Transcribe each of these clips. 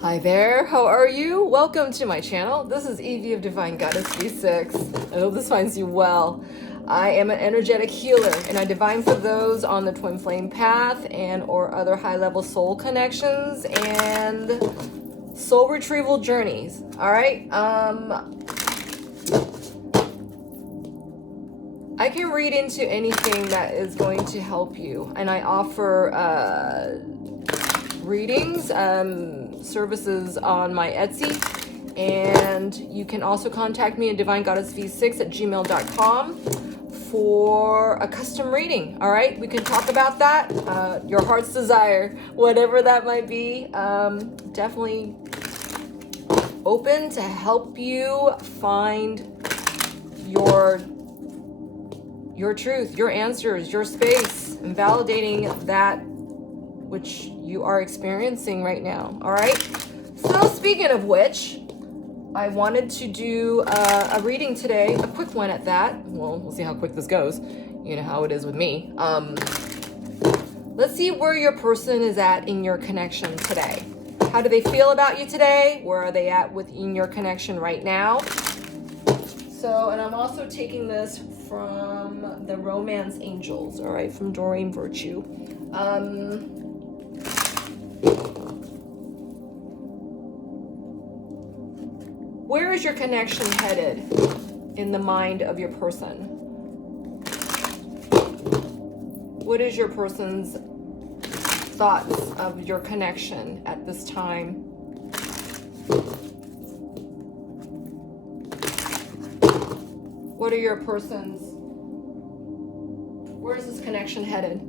Hi there, how are you? Welcome to my channel. This is Evie of Divine Goddess V6. I hope this finds you well. I am an energetic healer and I divine for those on the twin flame path and or other high-level soul connections and soul retrieval journeys. All right. I can read into anything that is going to help you, and I offer readings, services on my Etsy, and you can also contact me at divinegoddessv6@gmail.com for a custom reading. All right, we can talk about that, your heart's desire, whatever that might be. Definitely open to help you find your truth, your answers, your space, and validating that which you are experiencing right now. All right. So speaking of which, I wanted to do a reading today, a quick one at that. Well, we'll see how quick this goes. You know how it is with me. Let's see where your person is at in your connection today. How do they feel about you today? Where are they at within your connection right now? So, and I'm also taking this from the Romance Angels, all right, from Doreen Virtue. Where is your connection headed in the mind of your person? What is your person's thoughts of your connection at this time? What are your person's, where is this connection headed?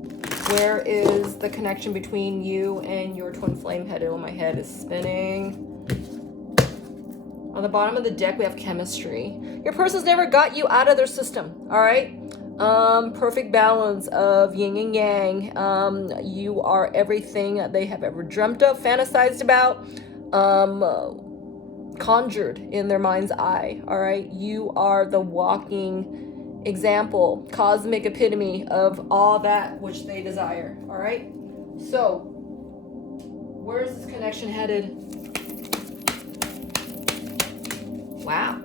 Where is the connection between you and your twin flame headed? Oh, my head is spinning. On the bottom of the deck, we have chemistry. Your person's never got you out of their system, all right? Perfect balance of yin and yang. You are everything that they have ever dreamt of, fantasized about, conjured in their mind's eye, all right? You are the walking example, cosmic epitome of all that which they desire, all right? So, where is this connection headed? Wow.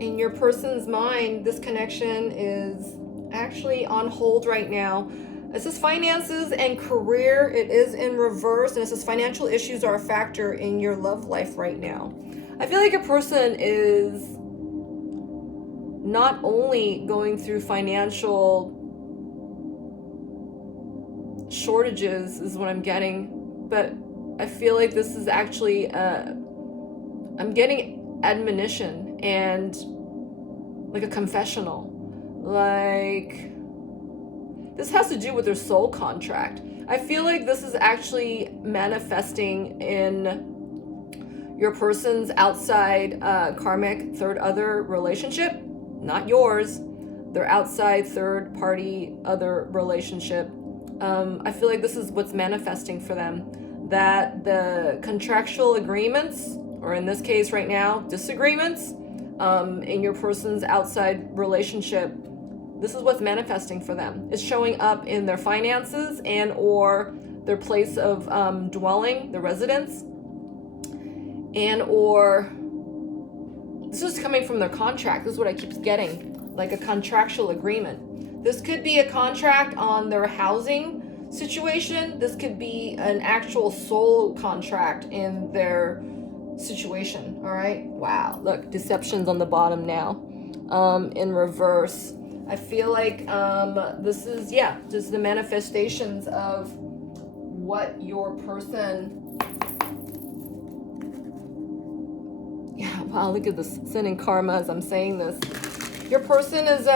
In your person's mind, this connection is actually on hold right now. This is finances and career. It is in reverse, and it says financial issues are a factor in your love life right now. I feel like a person is not only going through financial shortages, is what I'm getting, but I feel like this is actually I'm getting admonition and like a confessional. Like, this has to do with their soul contract. I feel like this is actually manifesting in your person's outside karmic third other relationship, not yours. Their outside third party other relationship. I feel like this is what's manifesting for them. That the contractual agreements, or in this case right now, disagreements in your person's outside relationship, this is what's manifesting for them. It's showing up in their finances and or their place of dwelling, the residence, and or this is coming from their contract. This is what I keep getting, like a contractual agreement. This could be a contract on their housing situation. This could be an actual soul contract in their situation. All right. Wow. Look, deception's on the bottom now. In reverse. I feel like this is just the manifestations of what your person. Yeah. Wow. Look at this sin and karma as I'm saying this. Your person is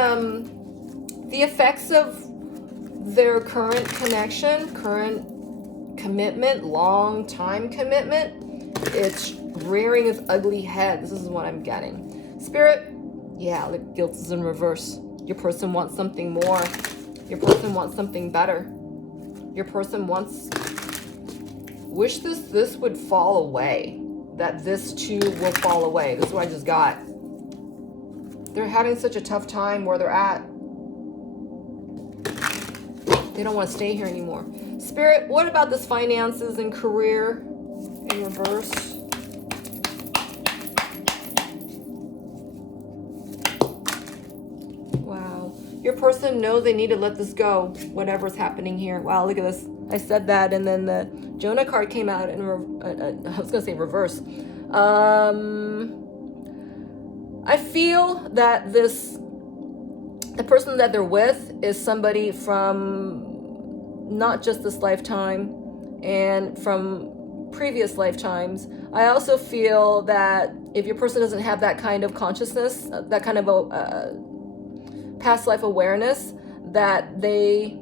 the effects of their current connection, current commitment, long time commitment. It's rearing its ugly head. This is what I'm getting. Spirit, yeah, the guilt is in reverse. Your person wants something more. Your person wants something better. Your person wish this would fall away. That this too will fall away. This is what I just got. They're having such a tough time where they're at. They don't want to stay here anymore. Spirit, what about this finances and career in reverse? Wow. Your person knows they need to let this go, whatever's happening here. Wow, look at this. I said that, and then the Jonah card came out in, I was going to say reverse. I feel that the person that they're with is somebody from not just this lifetime and from previous lifetimes. I also feel that if your person doesn't have that kind of consciousness, that kind of a past life awareness, that they...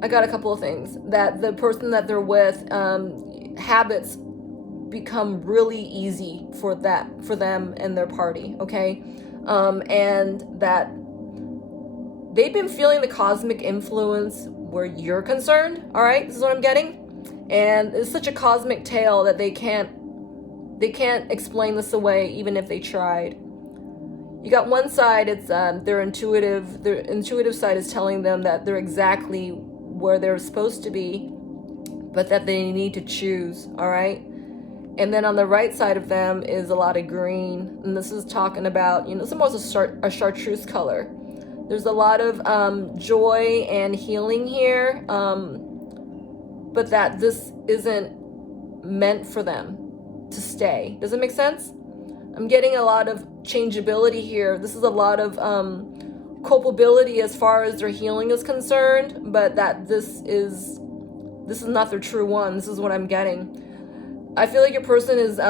I got a couple of things. That the person that they're with, habits become really easy for them and their party, okay? And that they've been feeling the cosmic influence where you're concerned, all right? This is what I'm getting. And it's such a cosmic tale that they can't explain this away even if they tried. You got one side, it's their intuitive side is telling them that they're exactly where they're supposed to be, but that they need to choose, all right? And then on the right side of them is a lot of green, and this is talking about, it's almost a chartreuse color. There's a lot of joy and healing here, but that this isn't meant for them to stay. Does it make sense? I'm getting a lot of changeability here. This is a lot of culpability as far as their healing is concerned, but that this is not their true one. This is what I'm getting. I feel like your person is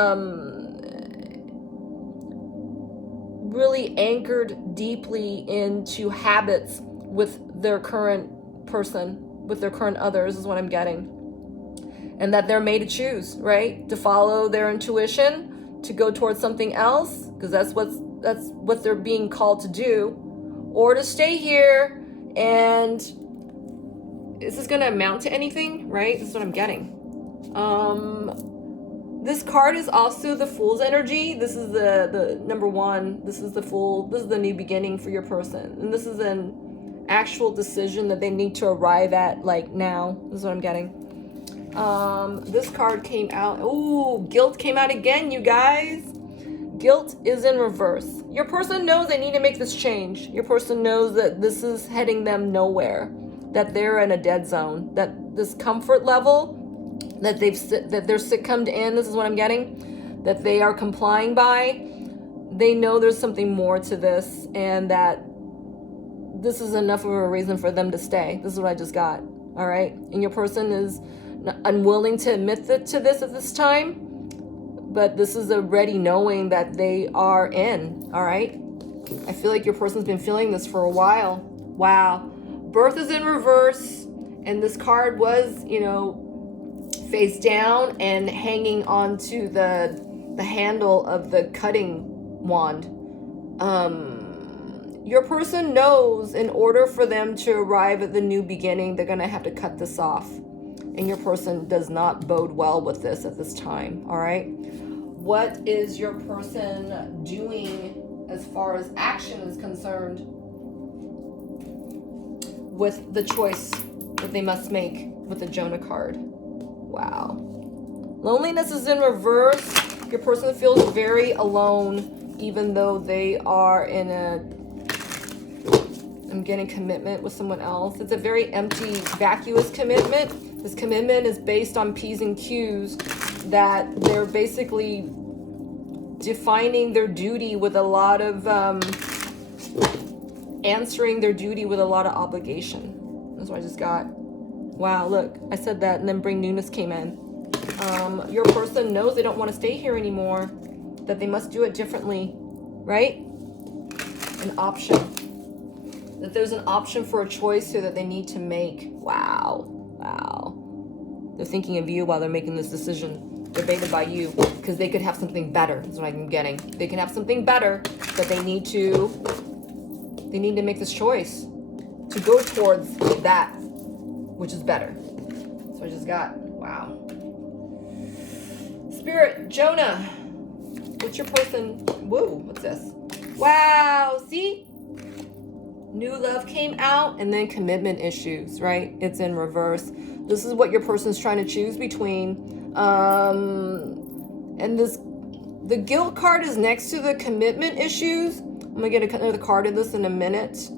really anchored deeply into habits with their current person, with their current others, is what I'm getting. And that they're made to choose, right? To follow their intuition, to go towards something else, because that's what they're being called to do, or to stay here. And is this going to amount to anything, right? This is what I'm getting. This card is also the Fool's energy. This is the number one. This is the Fool. This is the new beginning for your person. And this is an actual decision that they need to arrive at, like, now. This is what I'm getting. This card came out. Ooh, guilt came out again, you guys. Guilt is in reverse. Your person knows they need to make this change. Your person knows that this is heading them nowhere, that they're in a dead zone, that this comfort level that they're succumbed in, this is what I'm getting, that they are complying by, they know there's something more to this, and that this is enough of a reason for them to stay. This is what I just got, all right? And your person is unwilling to admit to this at this time, but this is a ready knowing that they are in, all right? I feel like your person's been feeling this for a while. Wow. Birth is in reverse, and this card was, face down and hanging onto the handle of the cutting wand. Your person knows in order for them to arrive at the new beginning, they're going to have to cut this off. And your person does not bode well with this at this time, all right? What is your person doing as far as action is concerned with the choice that they must make with the Jonah card? Wow. Loneliness is in reverse. Your person feels very alone, even though they are in I'm getting commitment with someone else. It's a very empty, vacuous commitment. This commitment is based on P's and Q's, that they're basically defining their duty with a lot of, answering their duty with a lot of obligation. That's what I just got. Wow, look, I said that, and then Bring Newness came in. Your person knows they don't want to stay here anymore, that they must do it differently, right? An option. That there's an option for a choice here that they need to make. Wow, wow. They're thinking of you while they're making this decision. They're baited by you, because they could have something better. That's what I'm getting. They can have something better, but they need to make this choice to go towards that which is better. So I just got, wow. Spirit, Jonah, what's your person? Whoa, what's this? Wow, see? New love came out, and then commitment issues, right? It's in reverse. This is what your person's trying to choose between. And the guilt card is next to the commitment issues. I'm gonna get another card of this in a minute.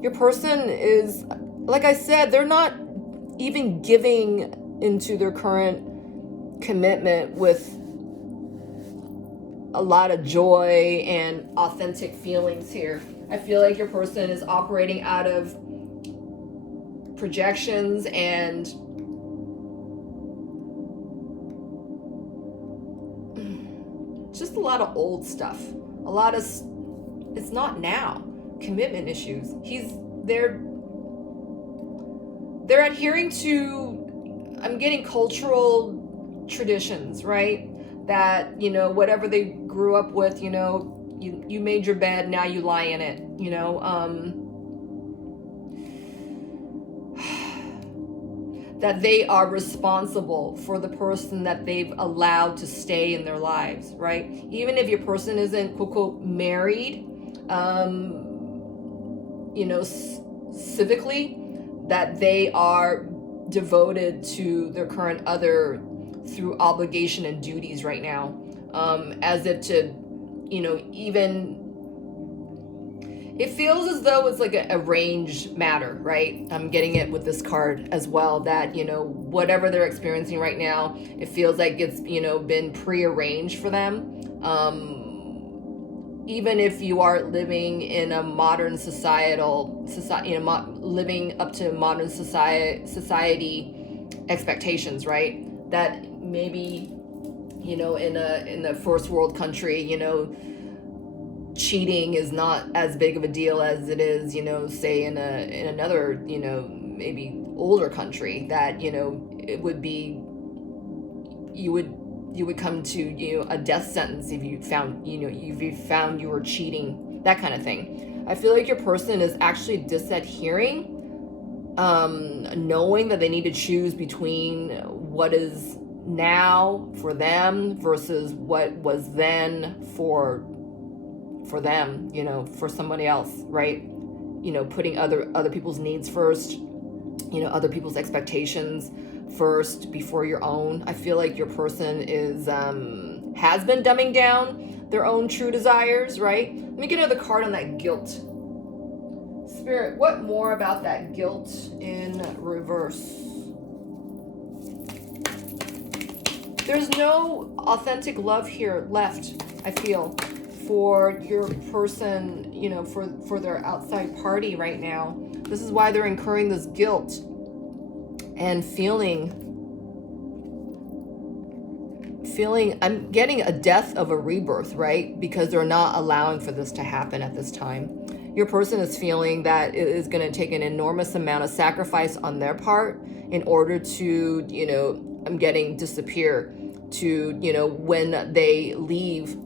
Your person is, like I said, they're not even giving into their current commitment with a lot of joy and authentic feelings here. I feel like your person is operating out of projections and just a lot of old stuff. A lot of, it's not now. Commitment issues. They're adhering to, I'm getting cultural traditions, right? That, whatever they grew up with, you made your bed, now you lie in it, that they are responsible for the person that they've allowed to stay in their lives, right? Even if your person isn't, quote, quote, married, civically, that they are devoted to their current other through obligation and duties right now, as if to, even, it feels as though it's like a arranged matter, right? I'm getting it with this card as well, that, whatever they're experiencing right now, it feels like it's, been prearranged for them. Even if you are living in a modern society, living up to modern society expectations, right? That maybe, in a first world country, cheating is not as big of a deal as it is, say in another, maybe older country, that, it would be, you would come to, a death sentence if you found, you were cheating, that kind of thing. I feel like your person is actually disadhering, knowing that they need to choose between what is now for them versus what was then for them, for somebody else, right? Putting other people's needs first, other people's expectations first before your own. I feel like your person is has been dumbing down their own true desires, right? Let me get another card on that guilt. Spirit, what more about that guilt in reverse? There's no authentic love here left, I feel, for your person, for their outside party right now. This is why they're incurring this guilt and feeling, I'm getting a death of a rebirth, right? Because they're not allowing for this to happen at this time. Your person is feeling that it is going to take an enormous amount of sacrifice on their part in order to, I'm getting disappear, to, when they leave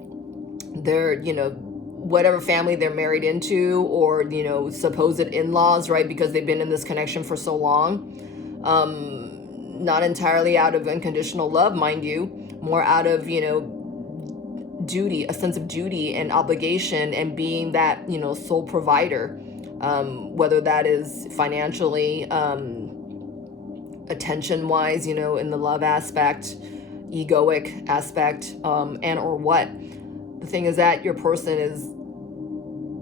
their, whatever family they're married into, or, supposed in-laws, right? Because they've been in this connection for so long. Not entirely out of unconditional love, mind you, more out of, duty, a sense of duty and obligation, and being that, sole provider, whether that is financially, attention-wise, in the love aspect, egoic aspect, and or what. The thing is that your person is,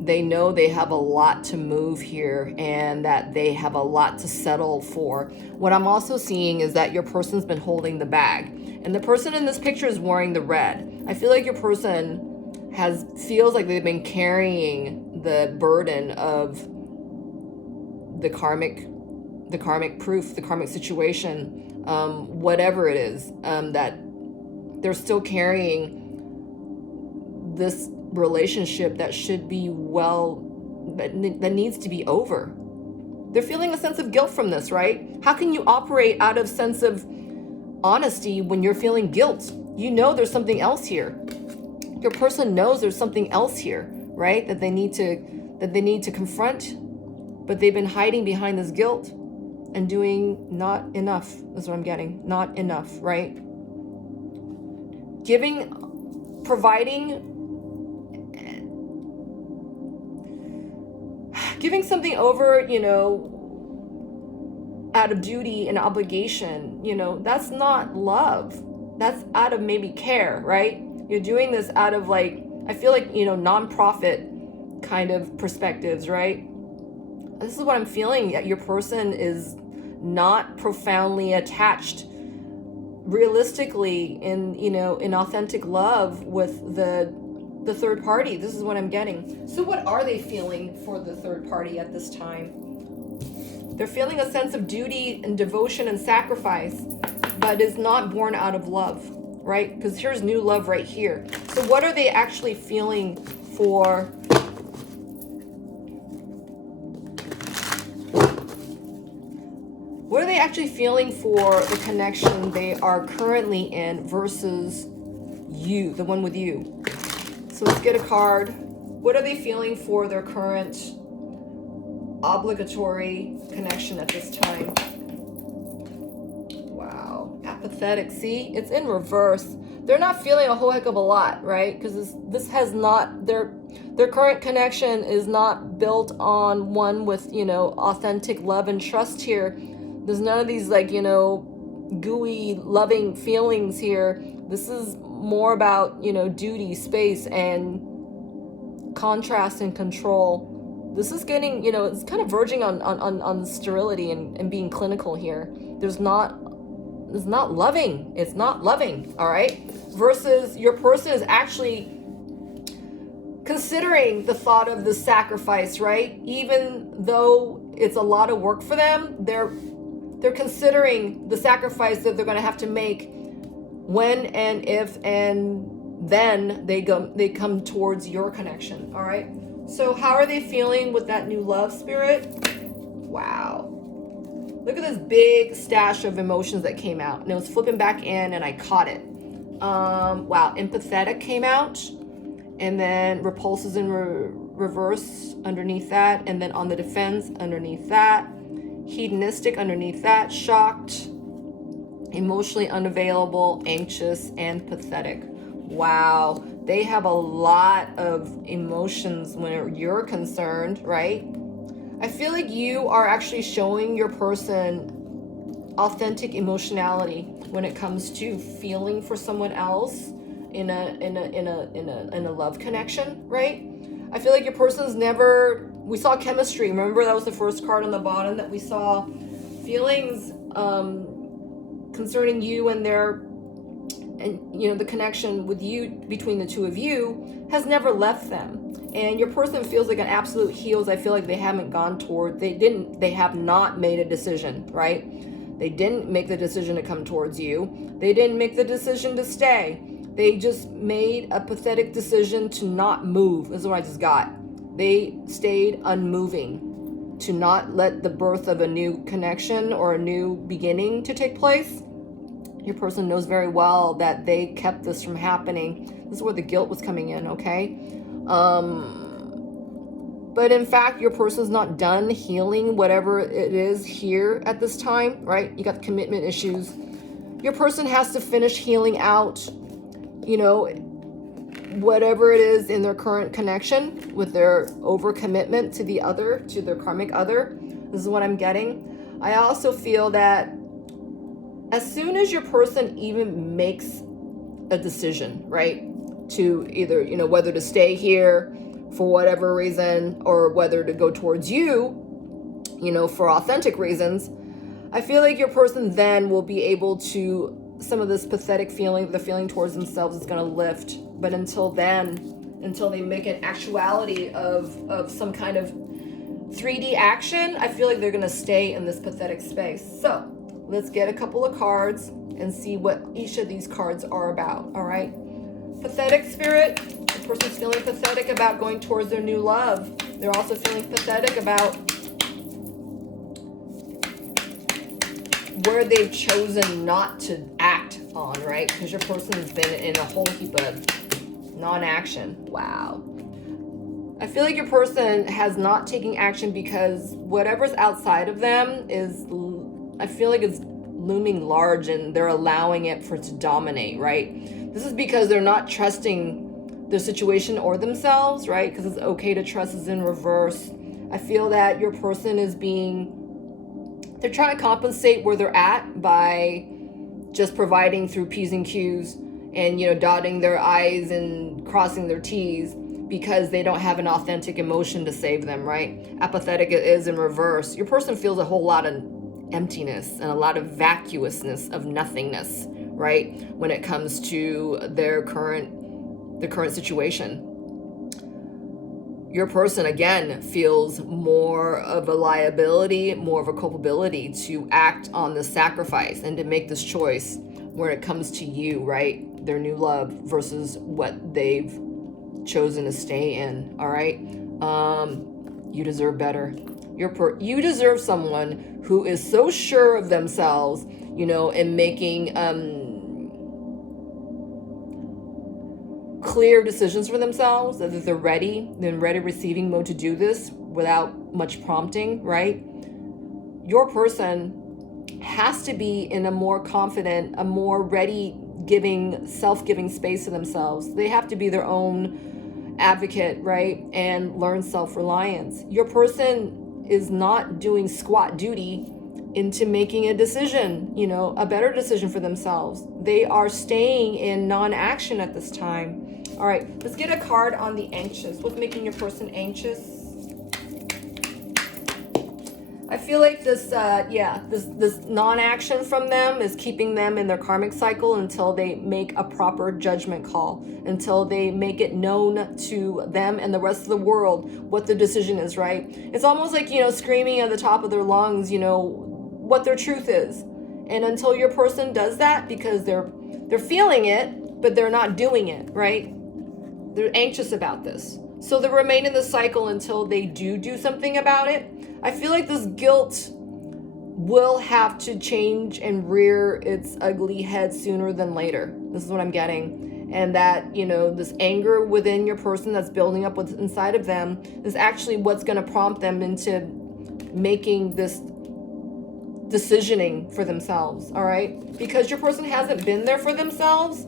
they know they have a lot to move here, and that they have a lot to settle for. What I'm also seeing is that your person's been holding the bag, and the person in this picture is wearing the red. I feel like your person feels like they've been carrying the burden of the karmic proof, the karmic situation, whatever it is, that they're still carrying this relationship that should be that needs to be over. They're feeling a sense of guilt from this, right? How can you operate out of sense of honesty when you're feeling guilt? There's something else here. Your person knows there's something else here, right? That they need to confront, but they've been hiding behind this guilt and doing not enough. That's what I'm getting. Not enough, right? giving something over, out of duty and obligation, that's not love. That's out of maybe care, right? You're doing this out of I feel like, nonprofit kind of perspectives, right? This is what I'm feeling, that your person is not profoundly attached realistically in authentic love with the third party. This is what I'm getting. So what are they feeling for the third party at this time? They're feeling a sense of duty and devotion and sacrifice, but is not born out of love, right? Because here's new love right here. So what are they actually feeling for? What are they actually feeling for the connection they are currently in versus you, the one with you? So let's get a card. What are they feeling for their current obligatory connection at this time? Wow, apathetic. See, it's in reverse. They're not feeling a whole heck of a lot, right? Because this has not, their current connection is not built on one with, authentic love and trust here. There's none of these gooey, loving feelings here. This is more about, duty, space, and contrast and control. This is getting, it's kind of verging on sterility and being clinical here. It's not loving. It's not loving, all right? Versus your person is actually considering the thought of the sacrifice, right? Even though it's a lot of work for them, they're considering the sacrifice that they're going to have to make when and if and then they come towards your connection. All right, so how are they feeling with that new love, spirit? Wow, look at this big stash of emotions that came out, and it was flipping back in and I caught it. Wow, empathetic came out, and then repulses in reverse underneath that, and then on the defense underneath that, hedonistic underneath that, shocked, emotionally unavailable, anxious, and pathetic. Wow, they have a lot of emotions when you're concerned, right? I feel like you are actually showing your person authentic emotionality when it comes to feeling for someone else in a love connection, right? I feel like your person's never, we saw chemistry. Remember, that was the first card on the bottom that we saw. Feelings concerning you and the connection with you, between the two of you, has never left them. And your person feels like an absolute heels. I feel like they haven't gone toward, they have not made a decision, right? They didn't make the decision to come towards you. They didn't make the decision to stay. They just made a pathetic decision to not move. This is what I just got. They stayed unmoving, to not let the birth of a new connection or a new beginning to take place. Your person knows very well that they kept this from happening. This is where the guilt was coming in, okay? But in fact, your person's not done healing whatever it is here at this time, right? You got commitment issues. Your person has to finish healing out, whatever it is in their current connection with their overcommitment to the other, to their karmic other. This is what I'm getting. I also feel that as soon as your person even makes a decision, right, to either, whether to stay here for whatever reason or whether to go towards you, for authentic reasons, I feel like your person then will be able to, some of this pathetic feeling, the feeling towards themselves is going to lift. But until then, until they make an actuality of some kind of 3D action, I feel like they're going to stay in this pathetic space. So let's get a couple of cards and see what each of these cards are about. All right. Pathetic, spirit. The person's feeling pathetic about going towards their new love. They're also feeling pathetic about where they've chosen not to act on, right? Because your person has been in a whole heap of non-action. Wow. I feel like your person has not taken action because whatever's outside of them is, I feel like it's looming large and they're allowing it to dominate, right? This is because they're not trusting the situation or themselves, right? Because it's okay to trust is in reverse. I feel that your person they're trying to compensate where they're at by just providing through P's and Q's and, dotting their I's and crossing their T's because they don't have an authentic emotion to save them, right? Apathetic is in reverse. Your person feels a whole lot of emptiness and a lot of vacuousness of nothingness, right? When it comes to their current situation. Your person, again, feels more of a liability, more of a culpability to act on the sacrifice and to make this choice when it comes to you, right? Their new love versus what they've chosen to stay in, all right? You deserve better. You deserve someone who is so sure of themselves, in making clear decisions for themselves, that they're ready receiving mode to do this without much prompting, right? Your person has to be in a more confident, a more ready self-giving space to themselves. They have to be their own advocate, right? And learn self-reliance. Your person is not doing squat duty into making a decision, a better decision for themselves. They are staying in non-action at this time. All right, let's get a card on the anxious. What's making your person anxious? I feel like this non-action from them is keeping them in their karmic cycle until they make a proper judgment call, until they make it known to them and the rest of the world what the decision is, right? It's almost like, screaming at the top of their lungs, what their truth is. And until your person does that, because they're feeling it, but they're not doing it, right? They're anxious about this. So they remain in the cycle until they do something about it. I feel like this guilt will have to change and rear its ugly head sooner than later. This is what I'm getting. And that, this anger within your person that's building up what's inside of them is actually what's going to prompt them into making this decisioning for themselves, all right? Because your person hasn't been there for themselves.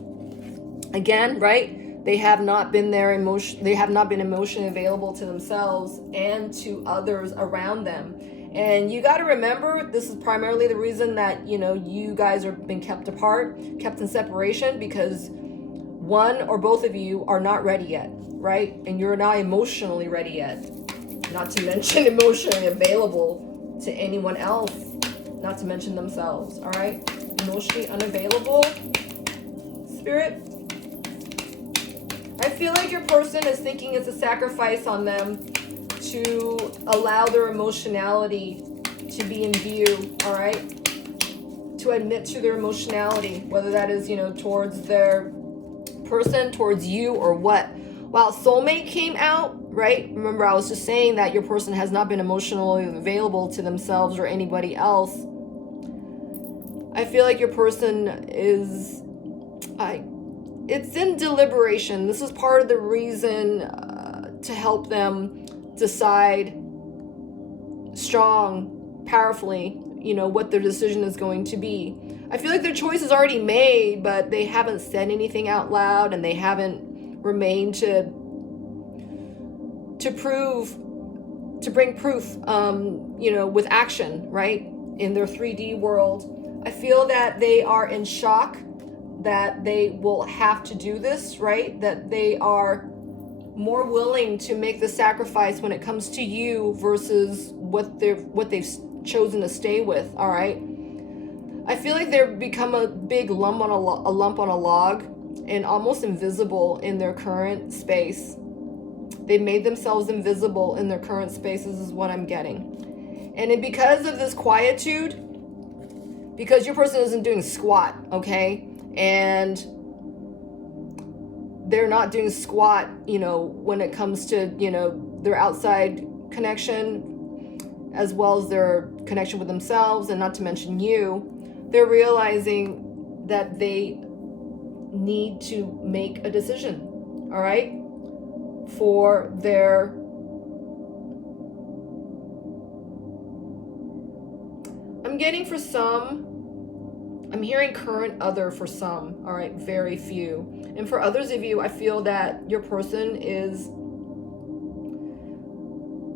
Again, right? They have not been emotionally available to themselves and to others around them. And you got to remember, this is primarily the reason that, you guys are being kept apart, kept in separation, because one or both of you are not ready yet, right? And you're not emotionally ready yet. Not to mention emotionally available to anyone else, not to mention themselves, all right? Emotionally unavailable, Spirit. I feel like your person is thinking it's a sacrifice on them to allow their emotionality to be in view, all right? To admit to their emotionality, whether that is, towards their person, towards you, or what. While soulmate came out, right? Remember, I was just saying that your person has not been emotionally available to themselves or anybody else. I feel like your person is... It's in deliberation. This is part of the reason to help them decide strong, powerfully, what their decision is going to be. I feel like their choice is already made, but they haven't said anything out loud, and they haven't remained to bring proof, with action, right? In their 3D world. I feel that they are in shock that they will have to do this, right? That they are more willing to make the sacrifice when it comes to you versus what they've chosen to stay with, all right? I feel like they've become a big lump on a log and almost invisible in their current space. They've made themselves invisible in their current spaces is what I'm getting. And because of this quietude, because your person isn't doing squat, okay? And they're not doing squat, when it comes to, their outside connection, as well as their connection with themselves, and not to mention you. They're realizing that they need to make a decision, all right, for their... I'm hearing current other for some, all right, very few. And for others of you, I feel that your person is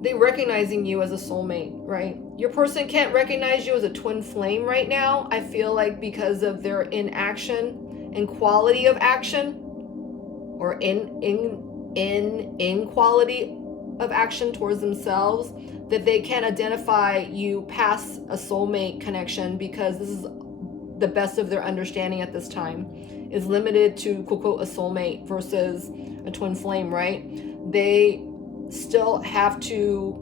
they recognizing you as a soulmate, right? Your person can't recognize you as a twin flame right now. I feel like because of their inaction and quality of action, or in quality of action towards themselves, that they can't identify you past a soulmate connection, because this is the best of their understanding at this time, is limited to quote unquote a soulmate versus a twin flame, right? They still have to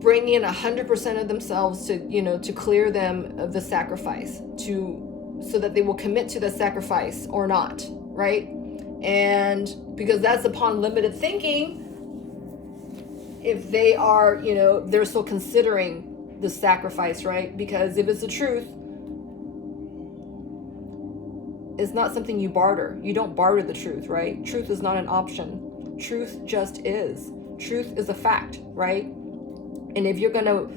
bring in 100% of themselves to, to clear them of the sacrifice, so that they will commit to the sacrifice or not, right? And because that's upon limited thinking, if they are, they're still considering the sacrifice, right? Because if it's the truth, it's not something you barter. You don't barter the truth, right? Truth is not an option. Truth just is. Truth is a fact, right? And if you're gonna,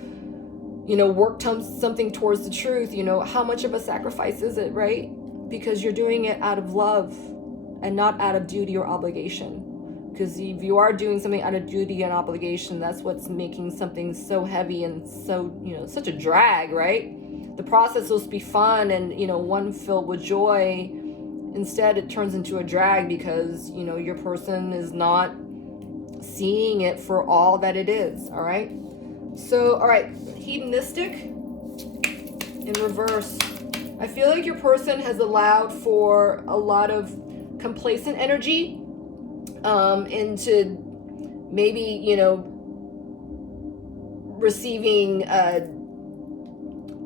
work something towards the truth, how much of a sacrifice is it, right? Because you're doing it out of love and not out of duty or obligation. Because if you are doing something out of duty and obligation, that's what's making something so heavy and so, such a drag, right? The process is supposed to be fun and, one filled with joy. Instead, it turns into a drag because, your person is not seeing it for all that it is, all right? So, all right, hedonistic in reverse. I feel like your person has allowed for a lot of complacent energy into maybe, receiving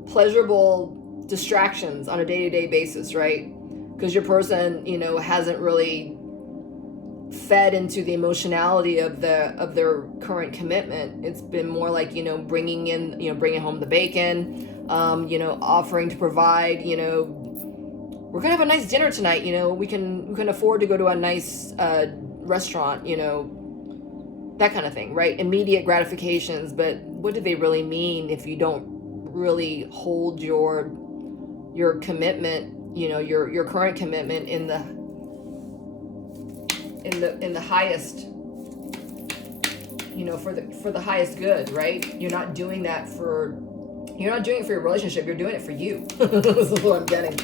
pleasurable distractions on a day-to-day basis, right? Because your person, hasn't really fed into the emotionality of their current commitment. It's been more like, bringing home the bacon, offering to provide, we're gonna have a nice dinner tonight, we can afford to go to a nice restaurant, that kind of thing, right? Immediate gratifications. But what do they really mean if you don't really hold your commitment, your current commitment in the highest, for the highest good, right? You're not doing it for your relationship, you're doing it for you. This is what I'm getting.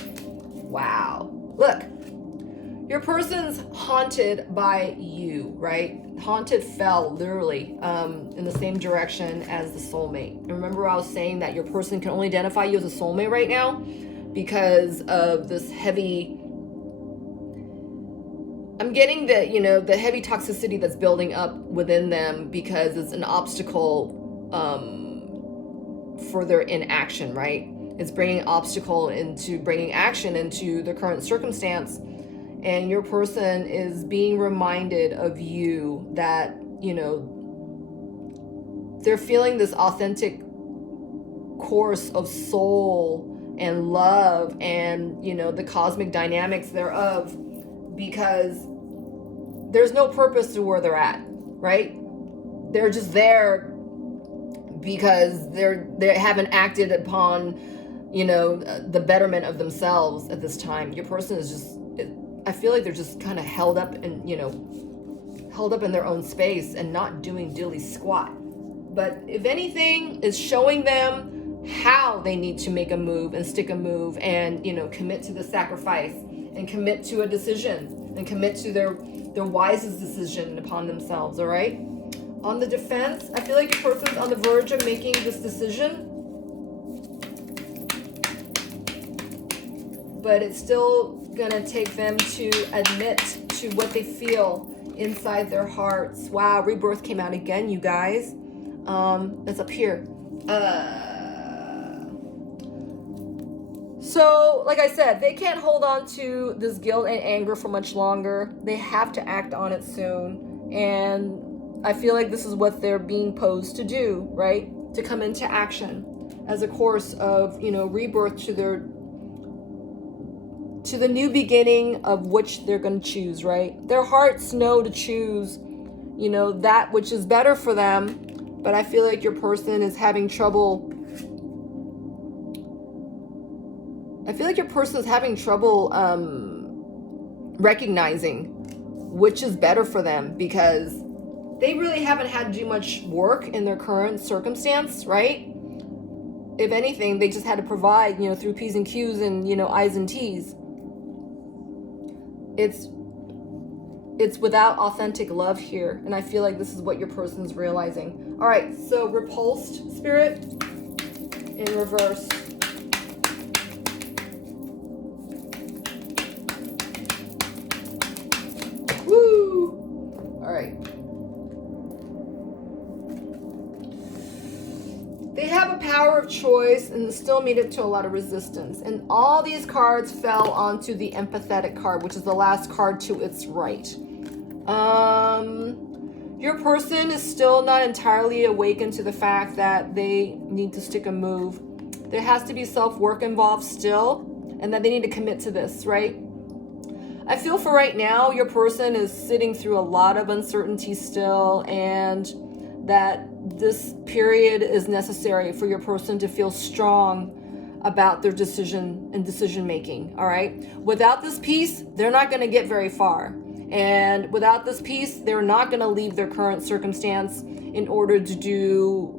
Wow. Look, your person's haunted by you, right? Haunted fell literally in the same direction as the soulmate. And remember I was saying that your person can only identify you as a soulmate right now because of this heavy, I'm getting the heavy toxicity that's building up within them because it's an obstacle for their inaction, right? It's bringing obstacle into bringing action into the current circumstance. And your person is being reminded of you that, they're feeling this authentic course of soul and love and, the cosmic dynamics thereof, because there's no purpose to where they're at, right? They're just there because they haven't acted upon, the betterment of themselves at this time. Your person is just, I feel like they're just kind of held up in their own space and not doing dilly squat. But if anything, is showing them how they need to make a move and stick a move and, commit to the sacrifice and commit to a decision and commit to their wisest decision upon themselves, all right? On the defense, I feel like your person's on the verge of making this decision, but it's still gonna take them to admit to what they feel inside their hearts. Wow, rebirth came out again, you guys. That's up here. So, like I said, they can't hold on to this guilt and anger for much longer. They have to act on it soon. And I feel like this is what they're being posed to do, right? To come into action as a course of, rebirth to the new beginning of which they're going to choose, right? Their hearts know to choose, that which is better for them. But I feel like your person is having trouble. Recognizing which is better for them, because they really haven't had to do much work in their current circumstance, right? If anything, they just had to provide, through P's and Q's and, I's and T's. It's without authentic love here. And I feel like this is what your person's realizing. All right, so repulsed spirit in reverse. Woo! All right. They have a power of choice and still meet it to a lot of resistance. And all these cards fell onto the empathetic card, which is the last card to its right. Your person is still not entirely awakened to the fact that they need to stick a move. There has to be self-work involved still, and that they need to commit to this, right? I feel for right now, your person is sitting through a lot of uncertainty still, and that this period is necessary for your person to feel strong about their decision and decision making, all right? Without this piece, they're not going to get very far. And without this piece, they're not going to leave their current circumstance in order to do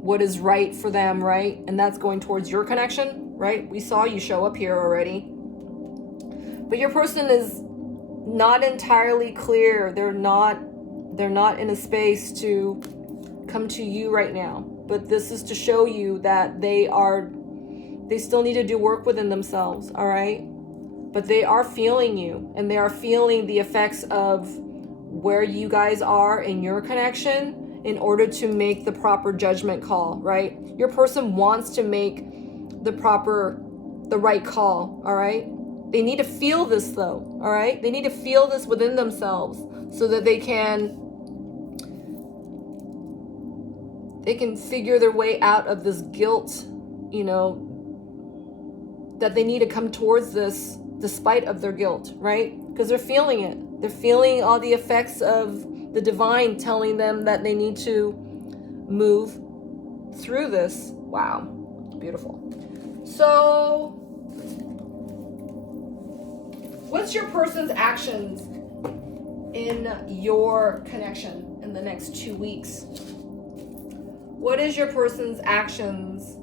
what is right for them, right? And that's going towards your connection, right? We saw you show up here already. But your person is not entirely clear. They're not in a space to come to you right now. But this is to show you that they still need to do work within themselves, all right? But they are feeling you, and they are feeling the effects of where you guys are in your connection in order to make the proper judgment call, right? Your person wants to make the right call, all right? They need to feel this though, all right? They need to feel this within themselves so that they can figure their way out of this guilt, that they need to come towards this despite of their guilt, right? Because they're feeling it. They're feeling all the effects of the divine telling them that they need to move through this. Wow, beautiful. So, what's your person's actions in your connection in the next 2 weeks? What is your person's actions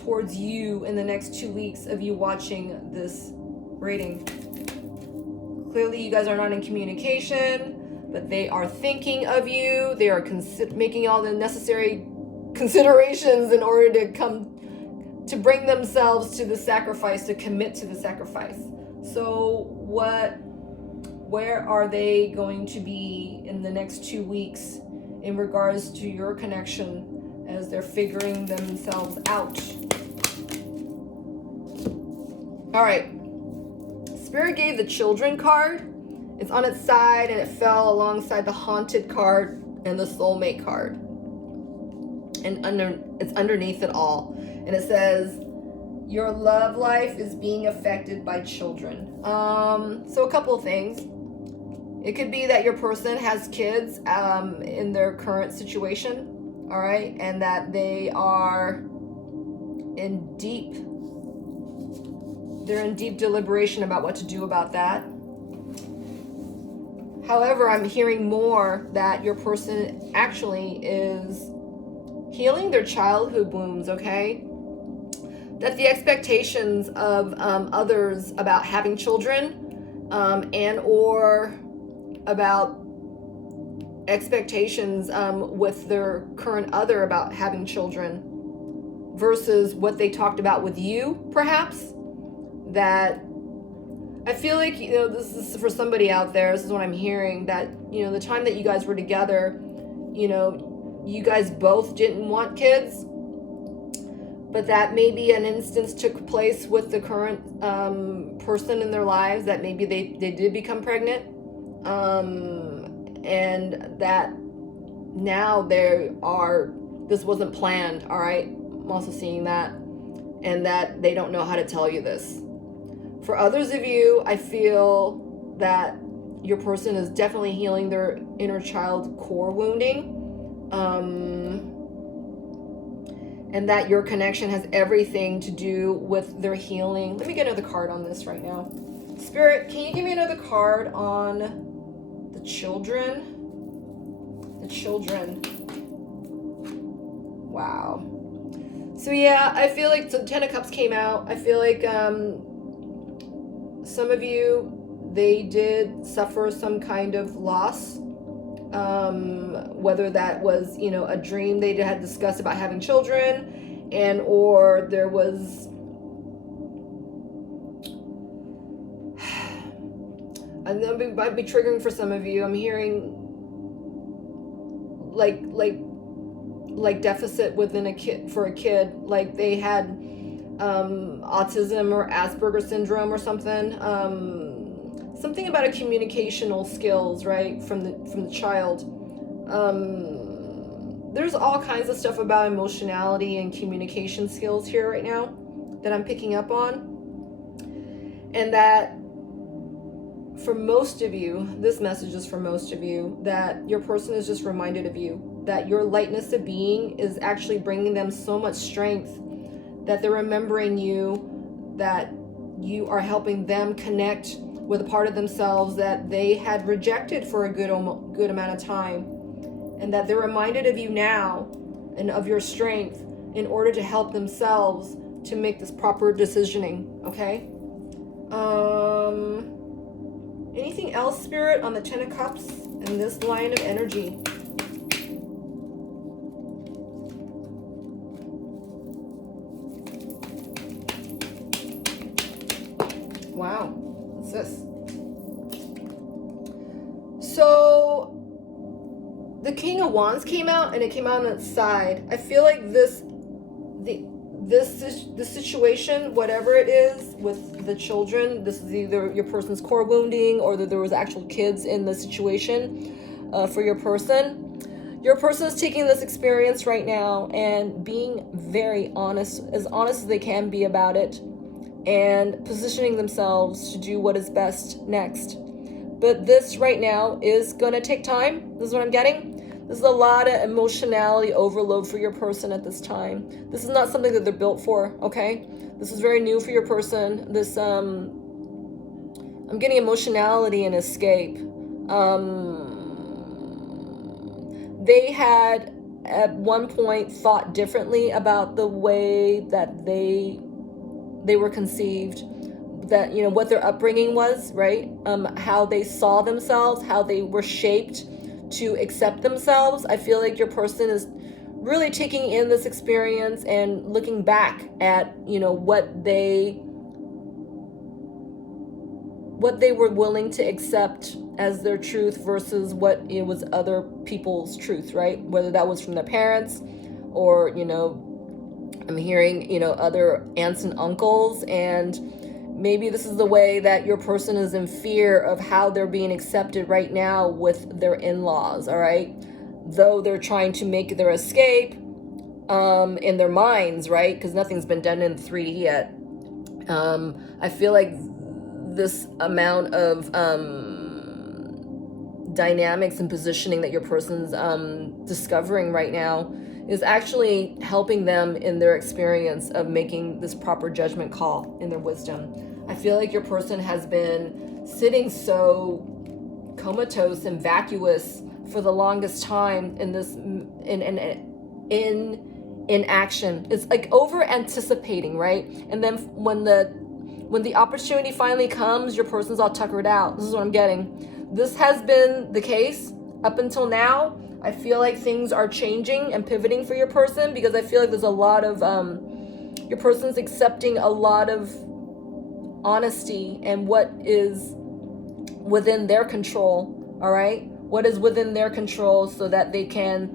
towards you in the next 2 weeks of you watching this reading? Clearly, you guys are not in communication, but they are thinking of you. They are making all the necessary considerations in order to bring themselves to the sacrifice, to commit to the sacrifice. So where are they going to be in the next 2 weeks in regards to your connection as they're figuring themselves out? All right. Spirit gave the children card. It's on its side and it fell alongside the haunted card and the soulmate card. And it's underneath it all. And it says, your love life is being affected by children. So a couple of things. It could be that your person has kids in their current situation, all right? And that they are in deep deliberation about what to do about that. However, I'm hearing more that your person actually is healing their childhood wounds, okay? That the expectations of others about having children and or about expectations with their current other about having children versus what they talked about with you, perhaps, that I feel like, this is for somebody out there, this is what I'm hearing, that, the time that you guys were together, you guys both didn't want kids, but that maybe an instance took place with the current person in their lives that maybe they did become pregnant, and that now this wasn't planned, all right? I'm also seeing that, and that they don't know how to tell you this. For others of you, I feel that your person is definitely healing their inner child core wounding, and that your connection has everything to do with their healing. Let me get another card on this right now. Spirit, can you give me another card on the children? children. Wow. So yeah, I feel like the Ten of Cups came out. I feel like some of you, they did suffer some kind of loss. Whether that was, a dream they had discussed about having children, and or there was and that might be triggering for some of you. I'm hearing like deficit within a kid, for a kid, like they had autism or Asperger's syndrome or something. Something about a communicational skills, right, from the child. There's all kinds of stuff about emotionality and communication skills here right now that I'm picking up on. And that for most of you, this message is for most of you, that your person is just reminded of you, that your lightness of being is actually bringing them so much strength, that they're remembering you, that you are helping them connect with a part of themselves that they had rejected for a good amount of time, and that they're reminded of you now and of your strength in order to help themselves to make this proper decisioning. Okay. Anything else, Spirit, on the Ten of Cups and this line of energy? Wow, what's this? So the King of Wands came out, and it came out on its side. I feel like this situation, whatever it is with the children, this is either your person's core wounding or that there was actual kids in the situation for your person. Your person is taking this experience right now and being very honest as they can be about it, and positioning themselves to do what is best next. But this right now is going to take time. This is what I'm getting. This is a lot of emotionality overload for your person at this time. This is not something that they're built for, okay? This is very new for your person. This, I'm getting emotionality and escape. They had at one point thought differently about the way that they were conceived, that, what their upbringing was, right? How they saw themselves, how they were shaped to accept themselves. I feel like your person is really taking in this experience and looking back at, what they were willing to accept as their truth versus what it was other people's truth, right? Whether that was from their parents or, I'm hearing, other aunts and uncles, and maybe this is the way that your person is in fear of how they're being accepted right now with their in-laws, all right? Though they're trying to make their escape in their minds, right? Because nothing's been done in 3D yet. I feel like this amount of dynamics and positioning that your person's discovering right now is actually helping them in their experience of making this proper judgment call in their wisdom. I feel like your person has been sitting so comatose and vacuous for the longest time in this in action. It's like over anticipating, right? And then when the opportunity finally comes, your person's all tuckered out. This is what I'm getting. This has been the case up until now. I feel like things are changing and pivoting for your person, because I feel like there's a lot of your person's accepting a lot of honesty and what is within their control, all right? What is within their control, so that they can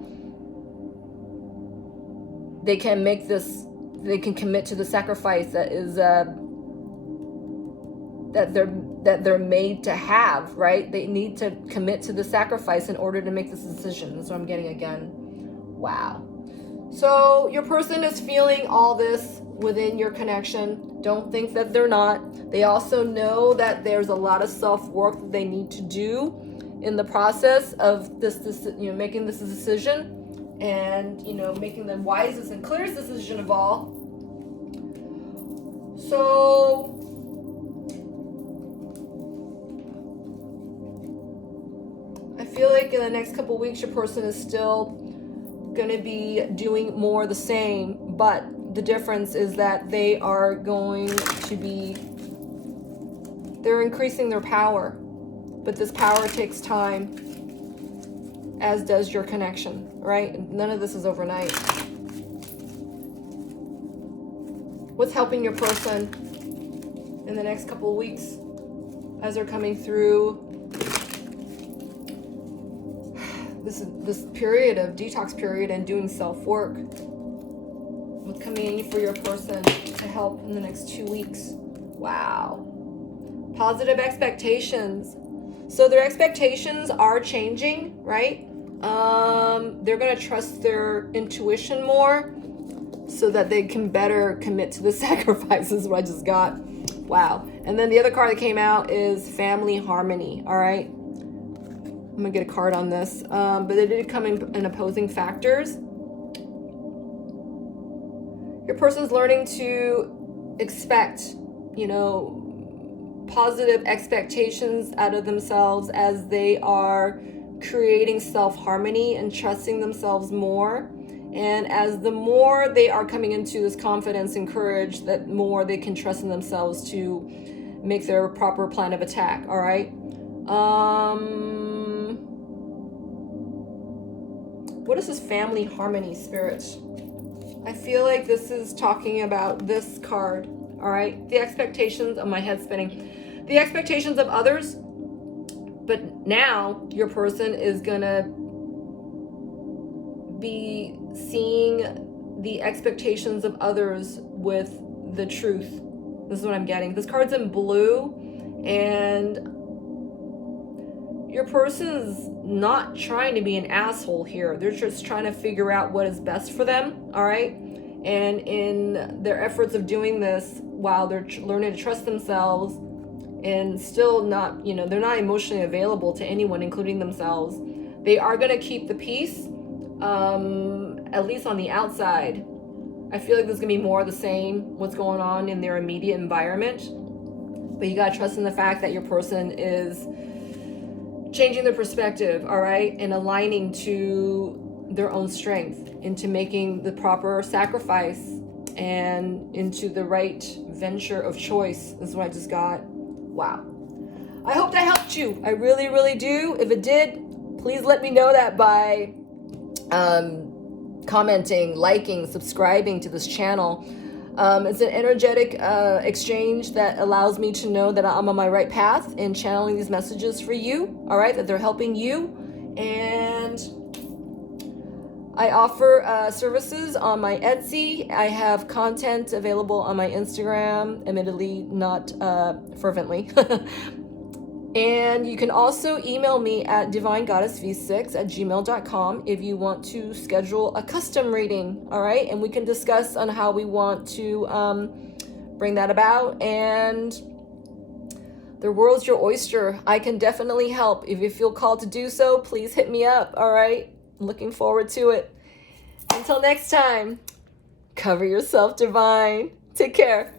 make this, they can commit to the sacrifice that is that they're made to have, right? They need to commit to the sacrifice in order to make this decision. That's what I'm getting again. Wow. So your person is feeling all this within your connection. Don't think that they're not. They also know that there's a lot of self-work that they need to do in the process of this making this decision, and making the wisest and clearest decision of all. So I feel like like in the next couple weeks, your person is still going to be doing more of the same, but the difference is that they are going to be, they're increasing their power, but this power takes time, as does your connection, right? None of this is overnight. What's helping your person in the next couple of weeks as they're coming through this period of detox period and doing self-work? What's coming in for your person to help in the next 2 weeks? Wow. Positive expectations. So their expectations are changing, right? They're going to trust their intuition more so that they can better commit to the sacrifices, what I just got. Wow. And then the other card that came out is family harmony. All right. I'm going to get a card on this. But they did come in opposing factors. Your person's learning to expect, positive expectations out of themselves as they are creating self-harmony and trusting themselves more. And as the more they are coming into this confidence and courage, that more they can trust in themselves to make their proper plan of attack. All right. What is this family harmony, spirit? I feel like this is talking about this card. All right. The expectations of my head spinning. The expectations of others. But now your person is going to be seeing the expectations of others with the truth. This is what I'm getting. This card's in blue, and your person's not trying to be an asshole here. They're just trying to figure out what is best for them, all right? And in their efforts of doing this, while they're learning to trust themselves and still not, they're not emotionally available to anyone, including themselves, they are going to keep the peace, at least on the outside. I feel like there's going to be more of the same, what's going on in their immediate environment. But you got to trust in the fact that your person is changing their perspective, all right, and aligning to their own strength, into making the proper sacrifice and into the right venture of choice. This is what I just got. Wow. I hope that helped you. I really, really do. If it did, please let me know that by commenting, liking, subscribing to this channel. It's an energetic exchange that allows me to know that I'm on my right path in channeling these messages for you, all right, that they're helping you. And I offer services on my Etsy. I have content available on my Instagram, admittedly not fervently. And you can also email me at divinegoddessv6@gmail.com if you want to schedule a custom reading, all right? And we can discuss on how we want to bring that about. And the world's your oyster. I can definitely help. If you feel called to do so, please hit me up, all right? I'm looking forward to it. Until next time, cover yourself, Divine. Take care.